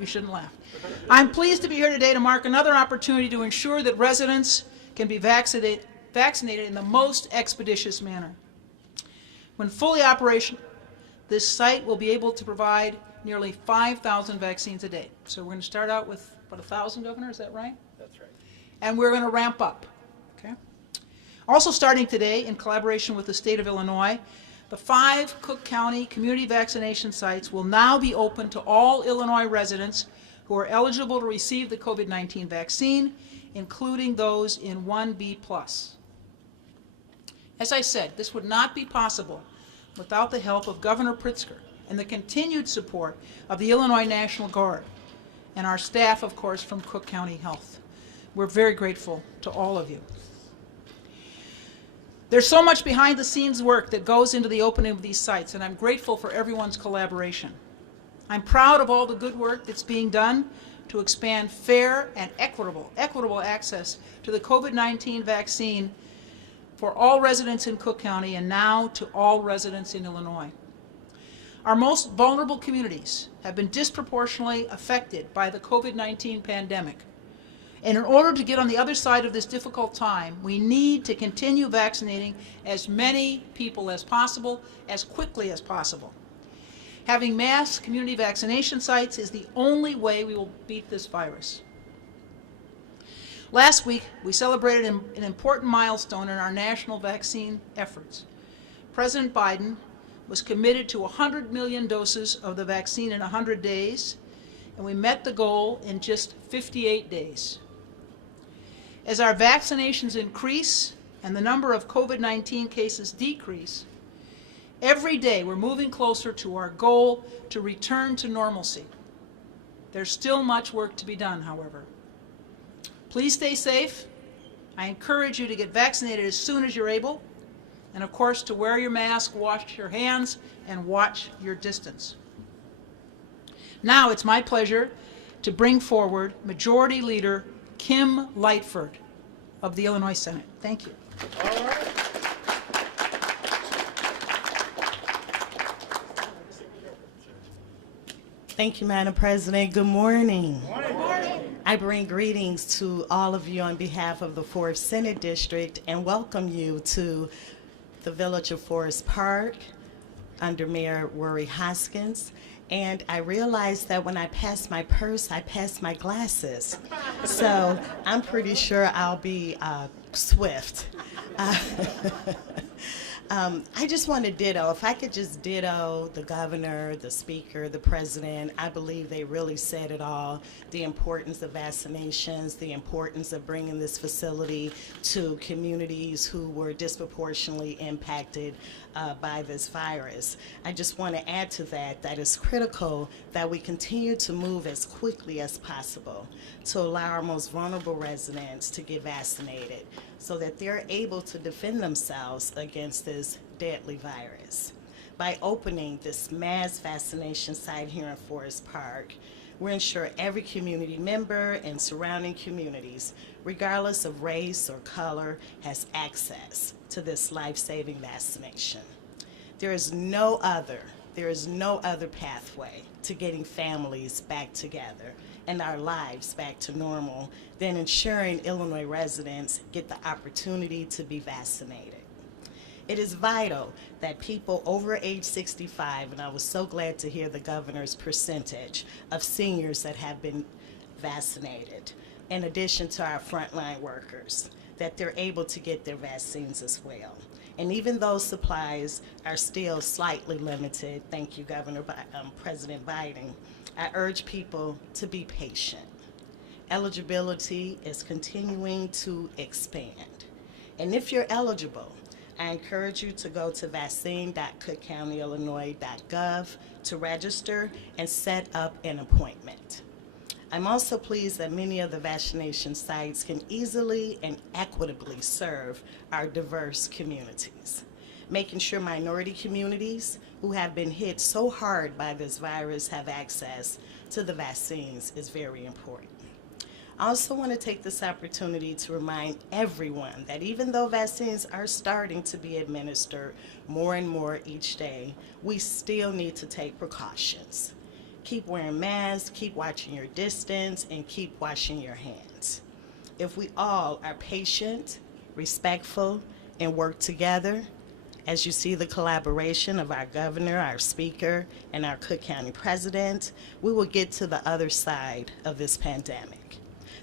You shouldn't laugh. I'm pleased to be here today to mark another opportunity to ensure that residents can be vaccinated in the most expeditious manner. When fully operational, this site will be able to provide nearly 5,000 vaccines a day. So we're going to start out with about 1,000, Governor, is that right? That's right. And we're going to ramp up. Okay. Also starting today, in collaboration with the state of Illinois, the 5 Cook County community vaccination sites will now be open to all Illinois residents who are eligible to receive the COVID-19 vaccine, including those in 1B+. As I said, this would not be possible without the help of Governor Pritzker and the continued support of the Illinois National Guard and our staff, of course, from Cook County Health. We're very grateful to all of you. There's so much behind-the-scenes work that goes into the opening of these sites, and I'm grateful for everyone's collaboration. I'm proud of all the good work that's being done to expand fair and equitable access to the COVID-19 vaccine for all residents in Cook County and now to all residents in Illinois. Our most vulnerable communities have been disproportionately affected by the COVID-19 pandemic. And in order to get on the other side of this difficult time, we need to continue vaccinating as many people as possible, as quickly as possible. Having mass community vaccination sites is the only way we will beat this virus. Last week, we celebrated an important milestone in our national vaccine efforts. President Biden was committed to 100 million doses of the vaccine in 100 days, and we met the goal in just 58 days. As our vaccinations increase and the number of COVID-19 cases decrease, every day we're moving closer to our goal to return to normalcy. There's still much work to be done, however. Please stay safe. I encourage you to get vaccinated as soon as you're able, and of course to wear your mask, wash your hands, and watch your distance. Now it's my pleasure to bring forward Majority Leader Kim Lightford of the Illinois Senate. Thank you. All right. Thank you, Madam President. Good morning. Good morning. I bring greetings to all of you on behalf of the 4th Senate District and welcome you to the Village of Forest Park under Mayor Worry Hoskins. And I realized that when I passed my purse, I passed my glasses. So I'm pretty sure I'll be swift. I just want to ditto, if I could just ditto the governor, the speaker, the president. I believe they really said it all. The importance of vaccinations, the importance of bringing this facility to communities who were disproportionately impacted by this virus. I just want to add to that it's critical that we continue to move as quickly as possible to allow our most vulnerable residents to get vaccinated so that they're able to defend themselves against this deadly virus. By opening this mass vaccination site here in Forest Park, we ensure every community member and surrounding communities, regardless of race or color, has access to this life-saving vaccination. There is no other pathway to getting families back together and our lives back to normal than ensuring Illinois residents get the opportunity to be vaccinated. It is vital that people over age 65, and I was so glad to hear the governor's percentage of seniors that have been vaccinated, in addition to our frontline workers, that they're able to get their vaccines as well. And even though supplies are still slightly limited, thank you, President Biden, I urge people to be patient. Eligibility is continuing to expand. And if you're eligible, I encourage you to go to vaccine.cookcountyillinois.gov to register and set up an appointment. I'm also pleased that many of the vaccination sites can easily and equitably serve our diverse communities. Making sure minority communities who have been hit so hard by this virus have access to the vaccines is very important. I also want to take this opportunity to remind everyone that even though vaccines are starting to be administered more and more each day, we still need to take precautions. Keep wearing masks, keep watching your distance, and keep washing your hands. If we all are patient, respectful, and work together, as you see the collaboration of our governor, our speaker, and our Cook County president, we will get to the other side of this pandemic.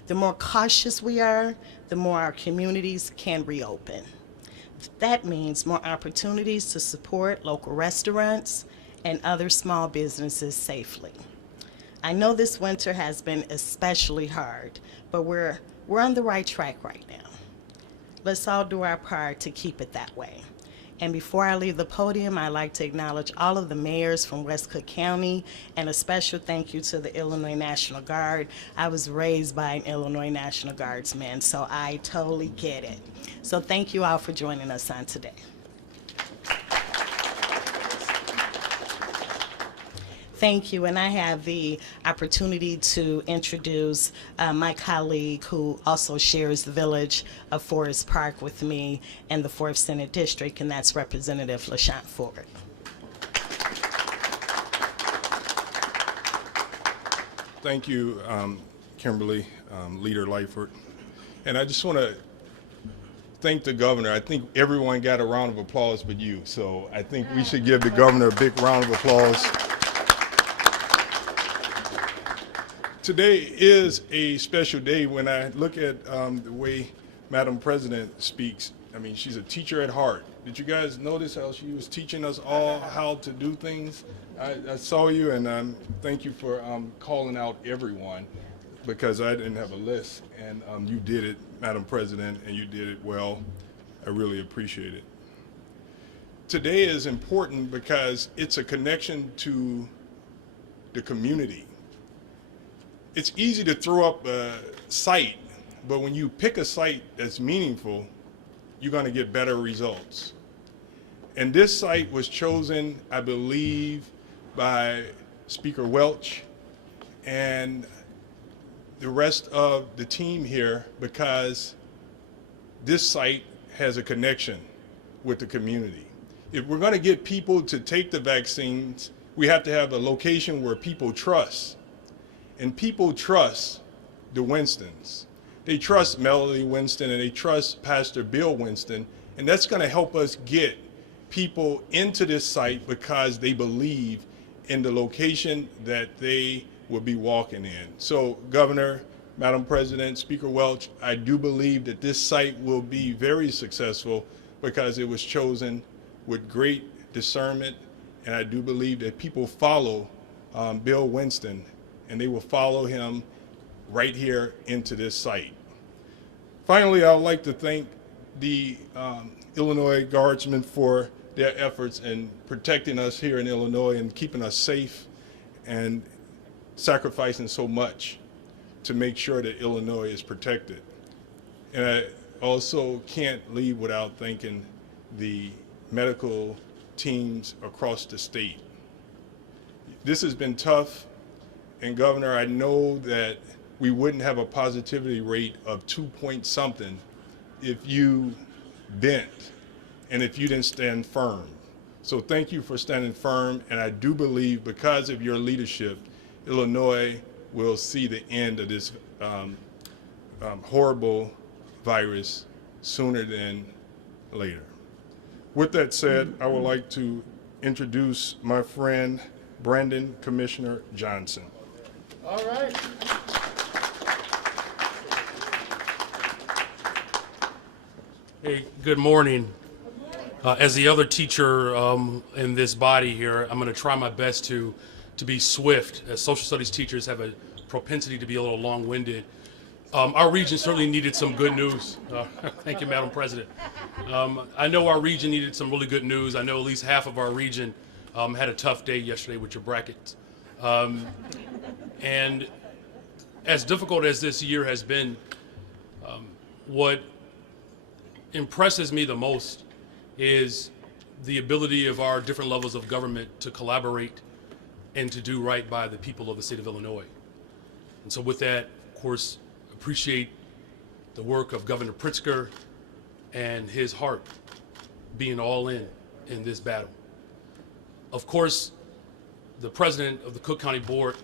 The more cautious we are, the more our communities can reopen. That means more opportunities to support local restaurants and other small businesses safely. I know this winter has been especially hard, but we're on the right track right now. Let's all do our part to keep it that way. And before I leave the podium, I'd like to acknowledge all of the mayors from West Cook County, and a special thank you to the Illinois National Guard. I was raised by an Illinois National Guardsman, so I totally get it. So thank you all for joining us on today. Thank you, and I have the opportunity to introduce my colleague who also shares the village of Forest Park with me in the 4th Senate District, and that's Representative LaShawn Ford. Thank you, Kimberly, Leader Lightford. And I just want to thank the governor. I think everyone got a round of applause but you, so I think we should give the governor a big round of applause. Today is a special day. When I look at the way Madam President speaks, I mean, she's a teacher at heart. Did you guys notice how she was teaching us all how to do things? I saw you, and thank you for calling out everyone, because I didn't have a list, and you did it, Madam President, and you did it well. I really appreciate it. Today is important because it's a connection to the community. It's easy to throw up a site, but when you pick a site that's meaningful, you're going to get better results. And this site was chosen, I believe, by Speaker Welch and the rest of the team here, because this site has a connection with the community. If we're going to get people to take the vaccines, we have to have a location where people trust. And people trust the Winstons. They trust Melody Winston, and they trust Pastor Bill Winston, and that's going to help us get people into this site because they believe in the location that they will be walking in. So, Governor, Madam President, Speaker Welch, I do believe that this site will be very successful because it was chosen with great discernment, and I do believe that people follow Bill Winston, and they will follow him right here into this site. Finally, I would like to thank the Illinois Guardsmen for their efforts in protecting us here in Illinois and keeping us safe and sacrificing so much to make sure that Illinois is protected. And I also can't leave without thanking the medical teams across the state. This has been tough. And Governor, I know that we wouldn't have a positivity rate of 2-point-something if you bent and if you didn't stand firm. So thank you for standing firm, and I do believe because of your leadership, Illinois will see the end of this horrible virus sooner than later. With that said, I would like to introduce my friend, Brandon Commissioner Johnson. All right. Hey, good morning. As the other teacher in this body here, I'm going to try my best to be swift, as social studies teachers have a propensity to be a little long-winded. Our region certainly needed some good news. Thank you, Madam President. I know our region needed some really good news. I know at least half of our region had a tough day yesterday with your brackets. And as difficult as this year has been, what impresses me the most is the ability of our different levels of government to collaborate and to do right by the people of the state of Illinois. And so with that, of course, appreciate the work of Governor Pritzker and his heart being all in this battle. Of course, the president of the Cook County Board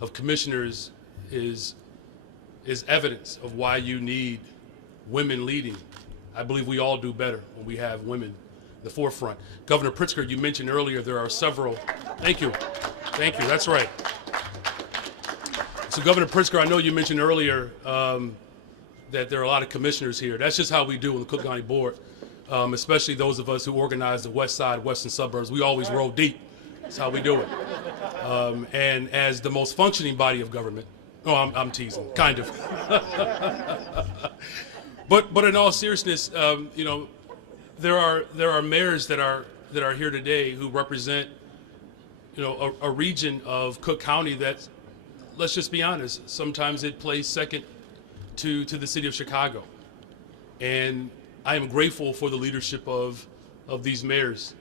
of Commissioners is evidence of why you need women leading. I believe we all do better when we have women in the forefront. Governor Pritzker, you mentioned earlier there are several. Thank you. Thank you. That's right. So Governor Pritzker, I know you mentioned earlier that there are a lot of commissioners here. That's just how we do in the Cook County Board, especially those of us who organize the west side, western suburbs. We always roll deep. That's how we do it. And as the most functioning body of government, I'm teasing, kind of. But in all seriousness, you know, there are mayors that are here today who represent, you know, a region of Cook County that, let's just be honest, sometimes it plays second to the city of Chicago. And I am grateful for the leadership of these mayors.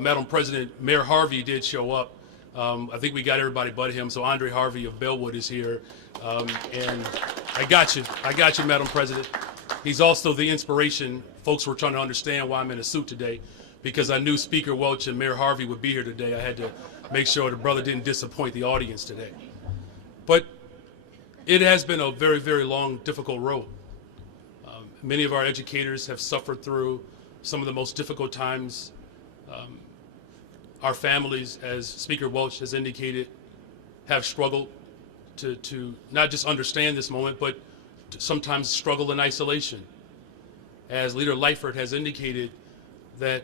Madam President, Mayor Harvey did show up. I think we got everybody but him, so Andre Harvey of Bellwood is here. And I got you, Madam President. He's also the inspiration. Folks were trying to understand why I'm in a suit today, because I knew Speaker Welch and Mayor Harvey would be here today. I had to make sure the brother didn't disappoint the audience today. But it has been a very, very long, difficult road. Many of our educators have suffered through some of the most difficult times. Our families, as Speaker Welch has indicated, have struggled to not just understand this moment, but to sometimes struggle in isolation. As Leader Lightford has indicated, that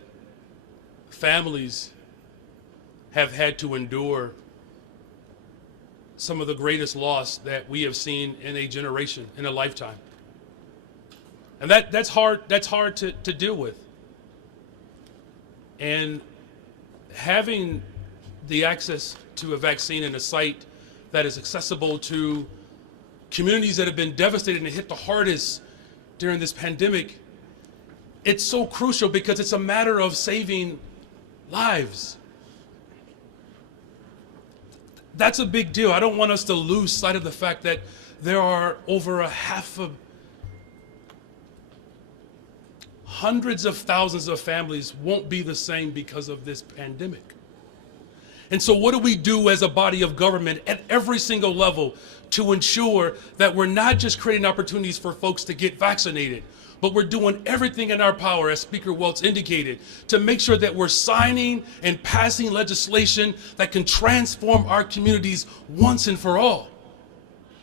families have had to endure some of the greatest loss that we have seen in a generation, in a lifetime. And that's hard to deal with. And having the access to a vaccine and a site that is accessible to communities that have been devastated and hit the hardest during this pandemic, it's so crucial because it's a matter of saving lives. That's a big deal. I don't want us to lose sight of the fact that there are over hundreds of thousands of families won't be the same because of this pandemic. And so what do we do as a body of government at every single level to ensure that we're not just creating opportunities for folks to get vaccinated, but we're doing everything in our power, as Speaker Welch indicated, to make sure that we're signing and passing legislation that can transform our communities once and for all.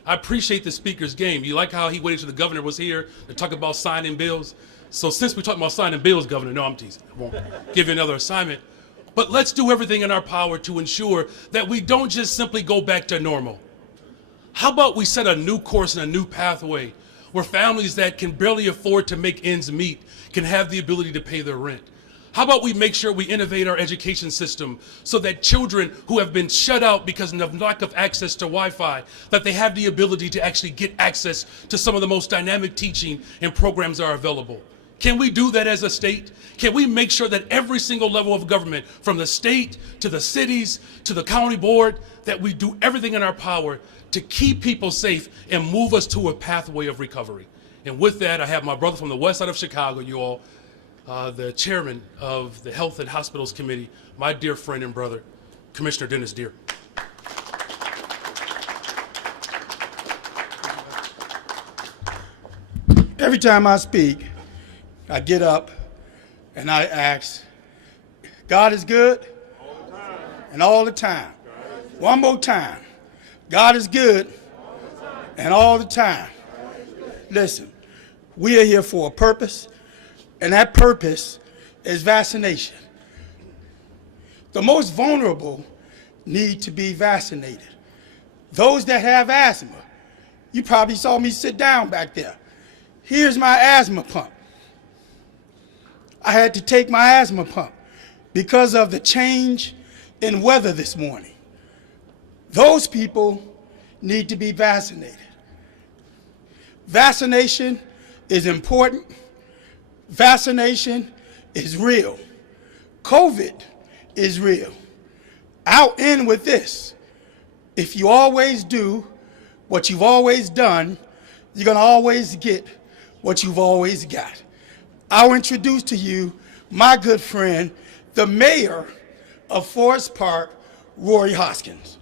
I appreciate the Speaker's game. You like how he waited till the governor was here to talk about signing bills? So since we're talking about signing bills, Governor, no, I'm teasing. I won't give you another assignment. But let's do everything in our power to ensure that we don't just simply go back to normal. How about we set a new course and a new pathway where families that can barely afford to make ends meet can have the ability to pay their rent? How about we make sure we innovate our education system so that children who have been shut out because of lack of access to Wi-Fi, that they have the ability to actually get access to some of the most dynamic teaching and programs that are available? Can we do that as a state? Can we make sure that every single level of government, from the state to the cities to the county board, that we do everything in our power to keep people safe and move us to a pathway of recovery? And with that, I have my brother from the west side of Chicago, you all, the chairman of the Health and Hospitals Committee, my dear friend and brother, Commissioner Dennis Deere. Every time I speak, I get up and I ask, God is good and all the time. One more time. God is good and all the time. Listen, we are here for a purpose, and that purpose is vaccination. The most vulnerable need to be vaccinated. Those that have asthma, you probably saw me sit down back there. Here's my asthma pump. I had to take my asthma pump because of the change in weather this morning. Those people need to be vaccinated. Vaccination is important. Vaccination is real. COVID is real. I'll end with this. If you always do what you've always done, you're going to always get what you've always got. I'll introduce to you my good friend, the mayor of Forest Park, Rory Hoskins.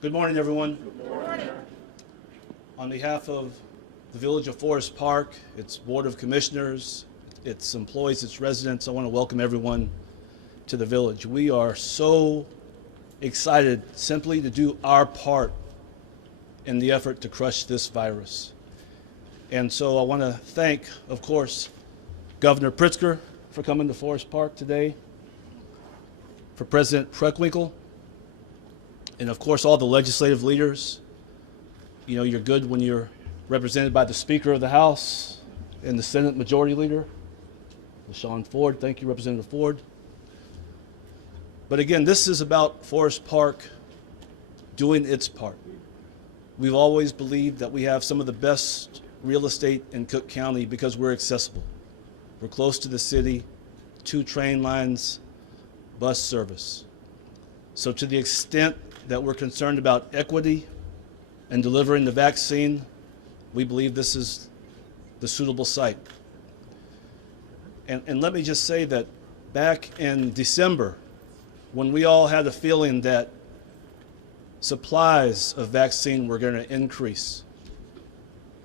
Good morning, everyone. Good morning. On behalf of the Village of Forest Park, its Board of Commissioners, its employees, its residents, I want to welcome everyone to the village. We are so excited simply to do our part in the effort to crush this virus. And so I want to thank, of course, Governor Pritzker for coming to Forest Park today, for President Preckwinkle, and of course all the legislative leaders. You know, you're good when you're represented by the Speaker of the House and the Senate Majority Leader, LaShawn Ford. Thank you, Representative Ford. But again, this is about Forest Park doing its part. We've always believed that we have some of the best real estate in Cook County because we're accessible. We're close to the city, 2 train lines, bus service. So to the extent that we're concerned about equity and delivering the vaccine, we believe this is the suitable site. And let me just say that back in December, when we all had a feeling that supplies of vaccine were going to increase,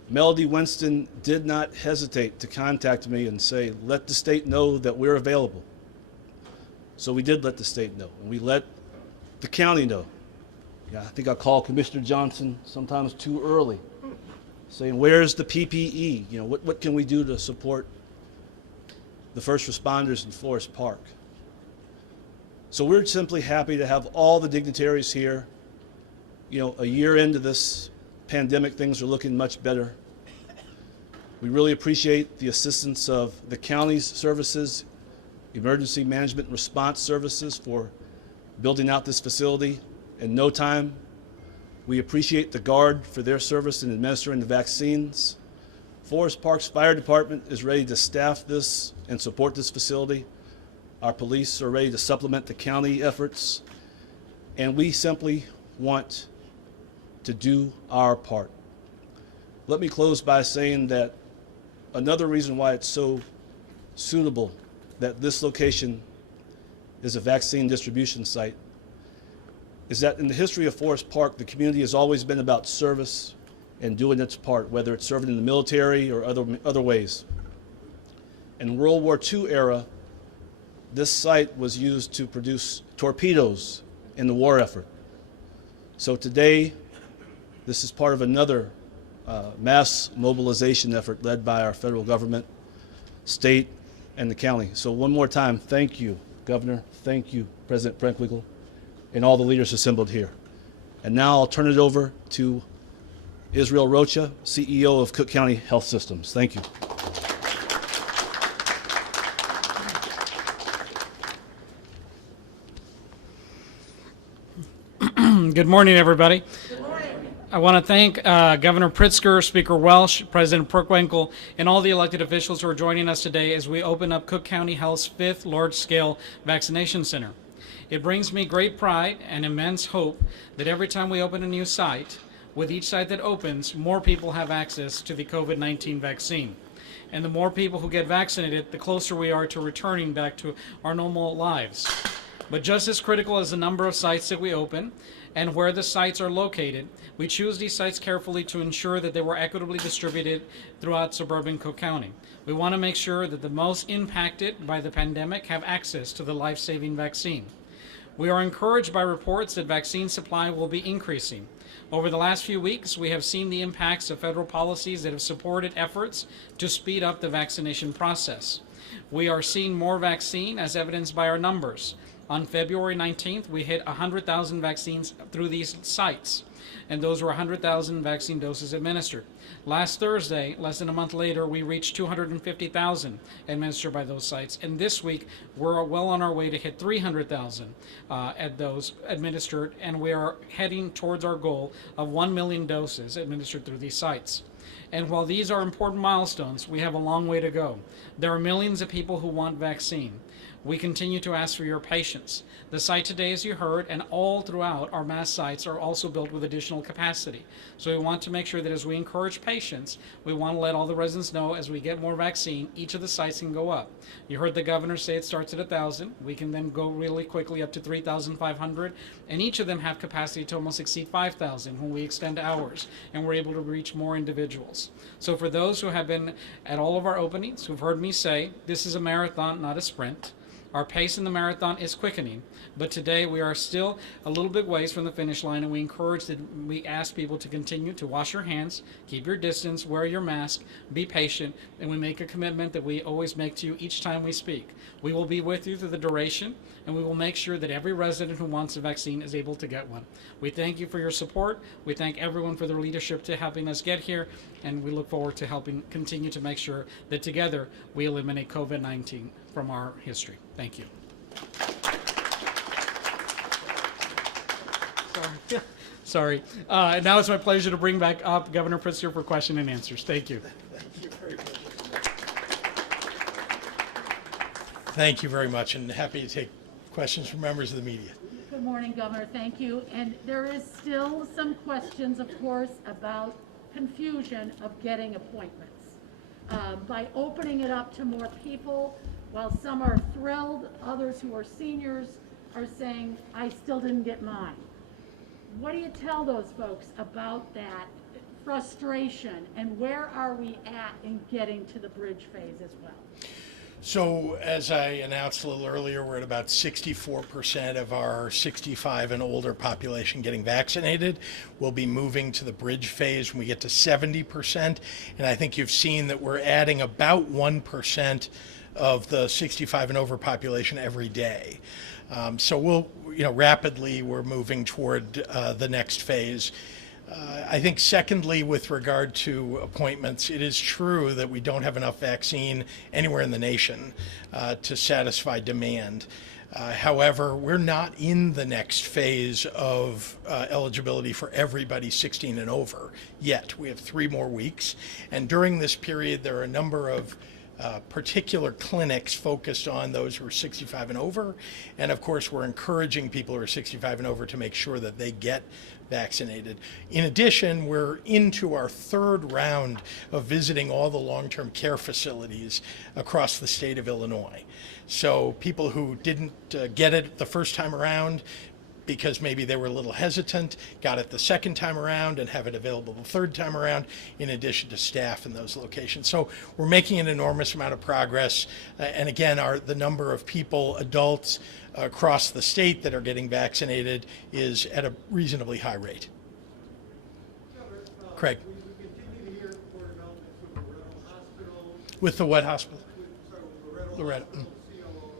Melody Winston did not hesitate to contact me and say, let the state know that we're available. So we did let the state know, and we let the county know. Yeah, I think I called Commissioner Johnson sometimes too early, saying, where's the PPE? You know, what can we do to support the first responders in Forest Park? So we're simply happy to have all the dignitaries here. You know, a year into this pandemic, things are looking much better. We really appreciate the assistance of the county's services, Emergency Management and Response Services, for building out this facility in no time. We appreciate the Guard for their service in administering the vaccines. Forest Park's Fire Department is ready to staff this and support this facility. Our police are ready to supplement the county efforts. And we simply want to do our part. Let me close by saying that another reason why it's so suitable that this location is a vaccine distribution site is that in the history of Forest Park, the community has always been about service and doing its part, whether it's serving in the military or other ways. In World War II era, this site was used to produce torpedoes in the war effort. So today, this is part of another mass mobilization effort led by our federal government, state, and the county. So one more time, thank you, Governor. Thank you, President Preckwinkle, and all the leaders assembled here. And now I'll turn it over to Israel Rocha, CEO of Cook County Health Systems. Thank you. Good morning, everybody. Good morning. I want to thank Governor Pritzker, Speaker Welsh, President Preckwinkle, and all the elected officials who are joining us today as we open up Cook County Health's 5th large-scale vaccination center. It brings me great pride and immense hope that every time we open a new site, with each site that opens, more people have access to the COVID-19 vaccine. And the more people who get vaccinated, the closer we are to returning back to our normal lives. But just as critical as the number of sites that we open and where the sites are located, we choose these sites carefully to ensure that they were equitably distributed throughout suburban Cook County. We want to make sure that the most impacted by the pandemic have access to the life-saving vaccine. We are encouraged by reports that vaccine supply will be increasing. Over the last few weeks, we have seen the impacts of federal policies that have supported efforts to speed up the vaccination process. We are seeing more vaccine as evidenced by our numbers. On February 19th, we hit 100,000 vaccines through these sites, and those were 100,000 vaccine doses administered. Last Thursday, less than a month later, we reached 250,000 administered by those sites, and this week we're well on our way to hit 300,000 at those administered, and we are heading towards our goal of 1 million doses administered through these sites. And while these are important milestones, we have a long way to go. There are millions of people who want vaccine. We continue to ask for your patience. The site today, as you heard, and all throughout our mass sites are also built with additional capacity. So we want to make sure that as we encourage patience, we want to let all the residents know as we get more vaccine, each of the sites can go up. You heard the governor say it starts at 1,000. We can then go really quickly up to 3,500, and each of them have capacity to almost exceed 5,000 when we extend hours, and we're able to reach more individuals. So for those who have been at all of our openings, who've heard me say, this is a marathon, not a sprint. Our pace in the marathon is quickening, but today we are still a little bit ways from the finish line, and we ask people to continue to wash your hands, keep your distance, wear your mask, be patient, and we make a commitment that we always make to you each time we speak. We will be with you through the duration, and we will make sure that every resident who wants a vaccine is able to get one. We thank you for your support. We thank everyone for their leadership to helping us get here, and we look forward to helping continue to make sure that together we eliminate COVID-19 from our history. Thank you. Sorry. Now it's my pleasure to bring back up Governor Pritzker for question and answers. Thank you. Thank you very much, and happy to take questions from members of the media. Good morning, Governor. Thank you. And there is still some questions, of course, about confusion of getting appointments. By opening it up to more people, while some are thrilled, others who are seniors are saying, I still didn't get mine. What do you tell those folks about that frustration, and where are we at in getting to the bridge phase as well? So as I announced a little earlier, we're at about 64% of our 65 and older population getting vaccinated. We'll be moving to the bridge phase when we get to 70%. And I think you've seen that we're adding about 1% of the 65 and over population every day. So we'll, rapidly we're moving toward the next phase. I think secondly, with regard to appointments, it is true that we don't have enough vaccine anywhere in the nation to satisfy demand. However, we're not in the next phase of eligibility for everybody 16 and over yet. We have 3 more weeks, and during this period there are a number of particular clinics focused on those who are 65 and over, and of course we're encouraging people who are 65 and over to make sure that they get vaccinated. In addition, we're into our 3rd round of visiting all the long-term care facilities across the state of Illinois. So people who didn't get it the first time around because maybe they were a little hesitant, got it the second time around and have it available the third time around, in addition to staff in those locations. So we're making an enormous amount of progress. And again, the number of people, adults across the state that are getting vaccinated is at a reasonably high rate. Craig. We continue to hear more developments with Loretto Hospital. With the what hospital? Loretto. Loretto. COO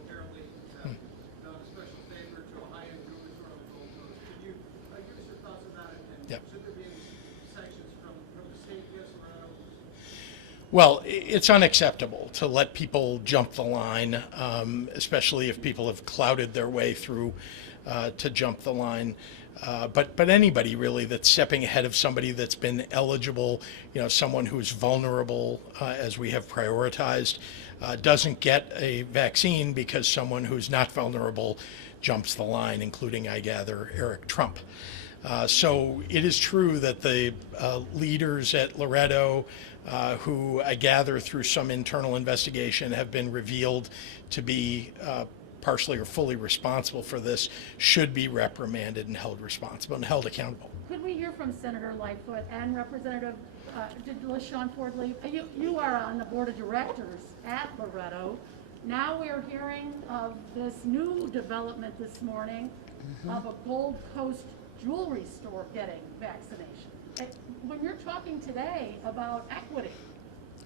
apparently done a special favor to a high-end jewelry store on the Gold Coast. Can you give us your thoughts on that? And Yep. should there be any sanctions from the state? Yes, Loretto? Well, it's unacceptable to let people jump the line, especially if people have clouded their way through to jump the line. But anybody really that's stepping ahead of somebody that's been eligible, someone who's vulnerable, as we have prioritized, doesn't get a vaccine because someone who's not vulnerable jumps the line, including, I gather, Eric Trump. So it is true that the leaders at Loretto, who I gather through some internal investigation have been revealed to be partially or fully responsible for this, should be reprimanded and held responsible and held accountable. Could we hear from Senator Lightfoot and Representative LaShawn Ford-Lee? You are on the board of directors at Loretto. Now we're hearing of this new development this morning of a Gold Coast jewelry store getting vaccination. When you're talking today about equity.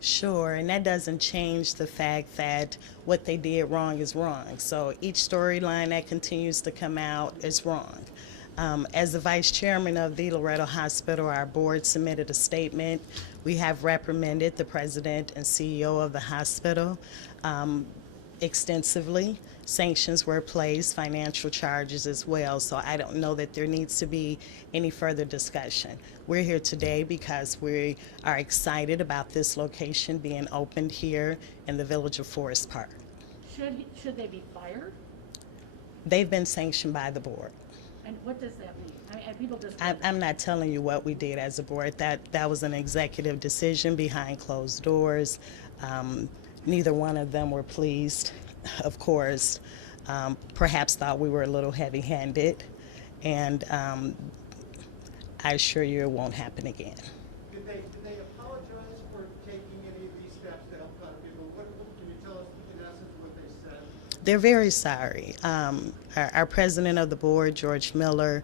Sure, and that doesn't change the fact that what they did wrong is wrong. So each storyline that continues to come out is wrong. As the vice chairman of the Loretto Hospital, our board submitted a statement. We have reprimanded the president and CEO of the hospital. extensively. Sanctions were placed, financial charges as well, so I don't know that there needs to be any further discussion. We're here today because we are excited about this location being opened here in the Village of Forest Park. Should they be fired? They've been sanctioned by the board. And what does that mean? I mean, and people just. I'm not telling you what we did as a board. That was an executive decision behind closed doors. Neither one of them were pleased, of course. Perhaps thought we were a little heavy-handed, and I assure you it won't happen again. Did they apologize for taking any of these steps to help other people? What can you tell us in essence what they said? They're very sorry. Our president of the board, George Miller,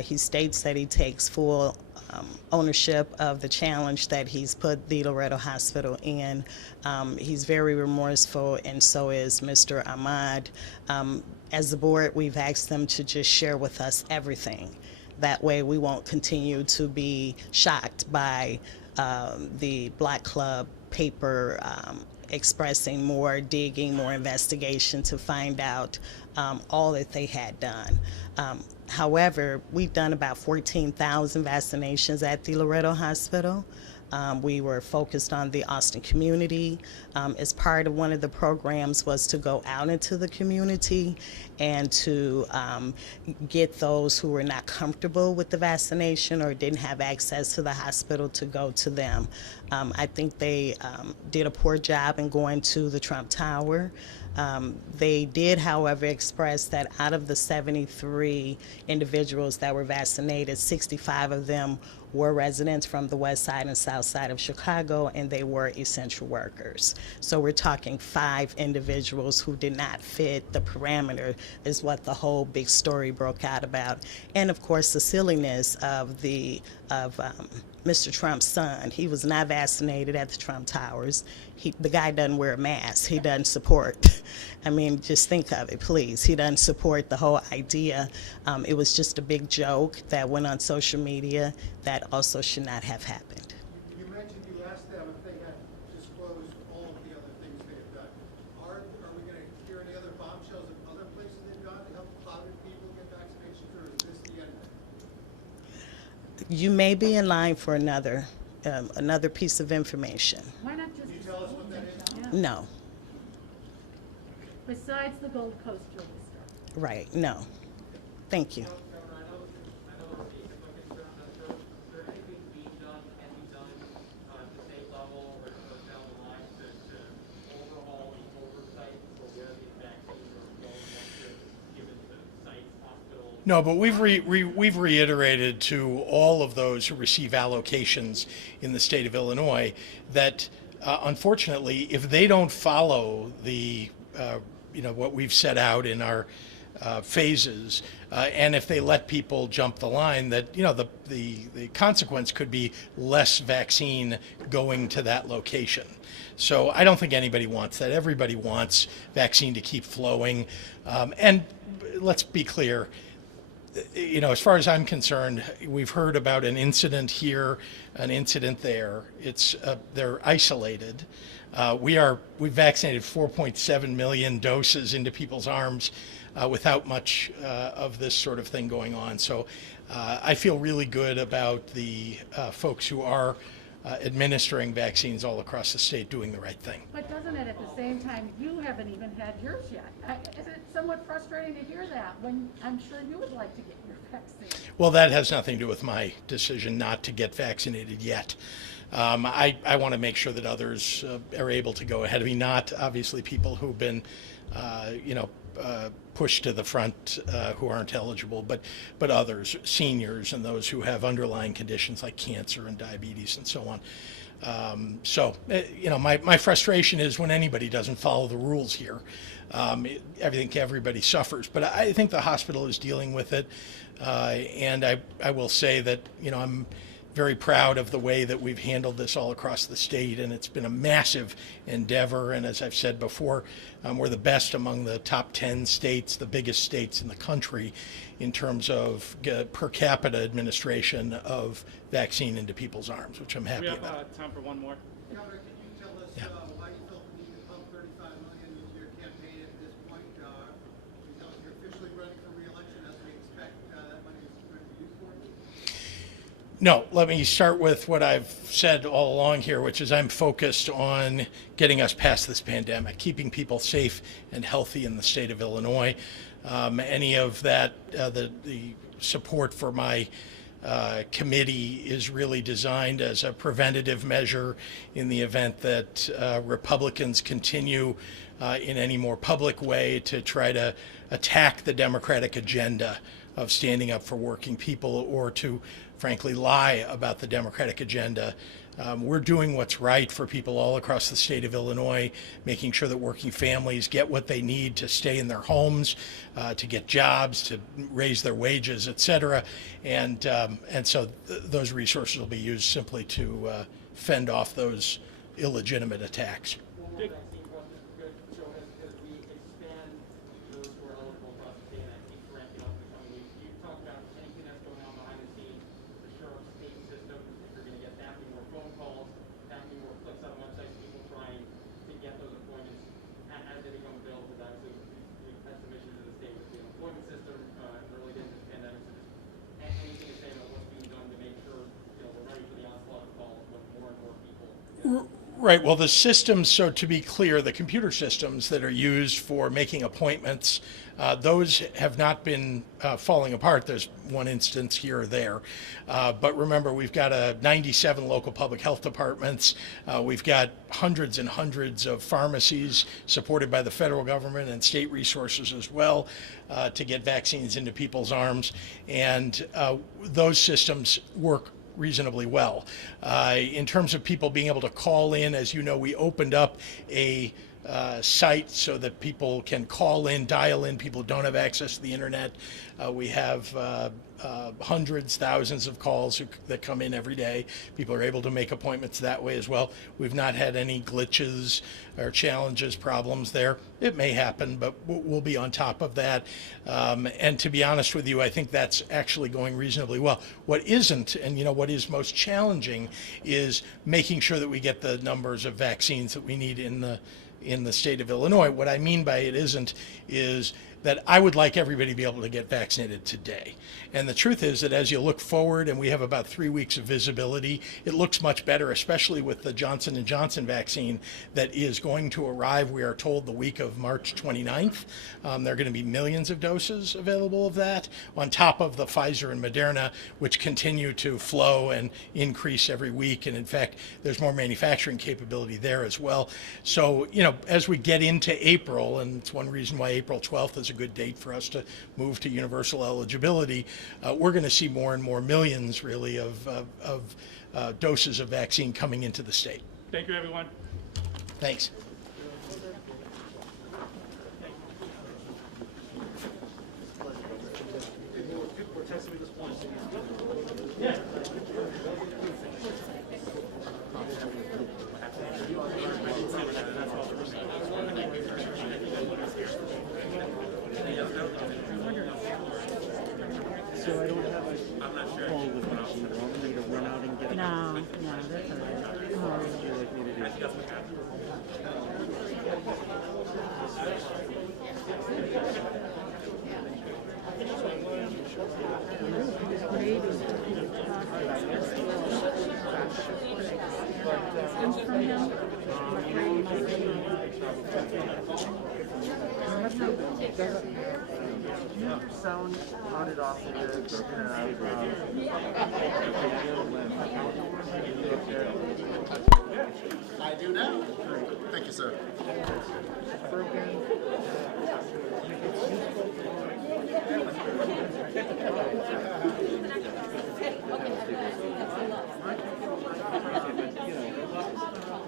he states that he takes full ownership of the challenge that he's put the Loretto Hospital in. He's very remorseful, and so is Mr. Ahmad. As the board, we've asked them to just share with us everything. That way we won't continue to be shocked by the Black Club paper expressing more digging, more investigation to find out all that they had done. However, we've done about 14,000 vaccinations at the Loretto Hospital. We were focused on the Austin community. As part of one of the programs was to go out into the community and to get those who were not comfortable with the vaccination or didn't have access to the hospital to go to them. I think they did a poor job in going to the Trump Tower. They did, however, express that out of the 73 individuals that were vaccinated, 65 of them were residents from the west side and south side of Chicago, and they were essential workers. So we're talking 5 individuals who did not fit the parameter is what the whole big story broke out about. And of course the silliness of Mr. Trump's son. He was not vaccinated at the Trump Towers. The guy doesn't wear a mask. He doesn't support. I mean, just think of it, please. He doesn't support the whole idea. It was just a big joke that went on social media that also should not have happened. You mentioned you asked them if they had disclosed all of the other things they have done. Are we going to hear any other bombshells of other places they've gone to help clouded people get vaccinations, or is this the end of it? You may be in line for another piece of information. Why not just? Can you tell us what that is? Yeah. No, Besides the Gold Coast jewelry store. right, no. Thank you. Governor, I know the state's looking for, is there anything being done, can be done at the state level or down the line to overhaul the oversight for where these vaccines are going once they're given to sites, hospitals? No, but we've reiterated to all of those who receive allocations in the state of Illinois that unfortunately, if they don't follow the what we've set out in our phases, and if they let people jump the line, that the consequence could be less vaccine going to that location. So I don't think anybody wants that. Everybody wants vaccine to keep flowing, and let's be clear. As far as I'm concerned, we've heard about an incident here, an incident there. They're isolated. We've vaccinated 4.7 million doses into people's arms without much of this sort of thing going on. So I feel really good about the folks who are administering vaccines all across the state doing the right thing. But doesn't it at the same time, you haven't even had yours yet? Isn't it somewhat frustrating to hear that when I'm sure you would like to get your vaccine? Well, that has nothing to do with my decision not to get vaccinated yet. I want to make sure that others are able to go ahead of me, not obviously people who've been, pushed to the front who aren't eligible, but others, seniors and those who have underlying conditions like cancer and diabetes and so on. My frustration is when anybody doesn't follow the rules here. Everybody suffers, but I think the hospital is dealing with it, and I will say that I'm very proud of the way that we've handled this all across the state, and it's been a massive endeavor. And as I've said before, we're the best among the top 10 states, the biggest states in the country in terms of per capita administration of vaccine into people's arms, which I'm happy about. We have time for one more. Governor, can you tell us why you felt the need to pump $35 million into your campaign No, let me start with what I've said all along here, which is I'm focused on getting us past this pandemic, keeping people safe and healthy in the state of Illinois. Any of that, the support for my committee is really designed as a preventative measure in the event that Republicans continue in any more public way to try to attack the Democratic agenda of standing up for working people, or to frankly lie about the Democratic agenda. We're doing what's right for people all across the state of Illinois, making sure that working families get what they need to stay in their homes, to get jobs, to raise their wages, et cetera. And so those resources will be used simply to fend off those illegitimate attacks. Right. Well, the systems, so to be clear, the computer systems that are used for making appointments, those have not been falling apart. There's one instance here or there. But remember, we've got 97 local public health departments. We've got hundreds and hundreds of pharmacies supported by the federal government and state resources as well to get vaccines into people's arms. And those systems work reasonably well. In terms of people being able to call in, as you know, we opened up a site so that people can call in, dial in, people who don't have access to the internet. We have hundreds, thousands of calls that come in every day. People are able to make appointments that way as well. We've not had any glitches or challenges, problems there. It may happen, but we'll be on top of that. And to be honest with you, I think that's actually going reasonably well. What isn't, and what is most challenging, is making sure that we get the numbers of vaccines that we need in the state of Illinois. What I mean by it isn't is that I would like everybody to be able to get vaccinated today. And the truth is that as you look forward, and we have about 3 weeks of visibility, it looks much better, especially with the Johnson & Johnson vaccine that is going to arrive, we are told, the week of March 29th. There are going to be millions of doses available of that, on top of the Pfizer and Moderna, which continue to flow and increase every week. And in fact, there's more manufacturing capability there as well. So, as we get into April, and it's one reason why April 12th is a good date for us to move to universal eligibility, we're going to see more and more millions, really, of doses of vaccine coming into the state. Thank you, everyone. Thanks. So I don't have a call with me. Do you want me to run out and get it? No, that's all right. What would you like me to do? Sound on it off a bit. I do now. Thank you, sir. Broken.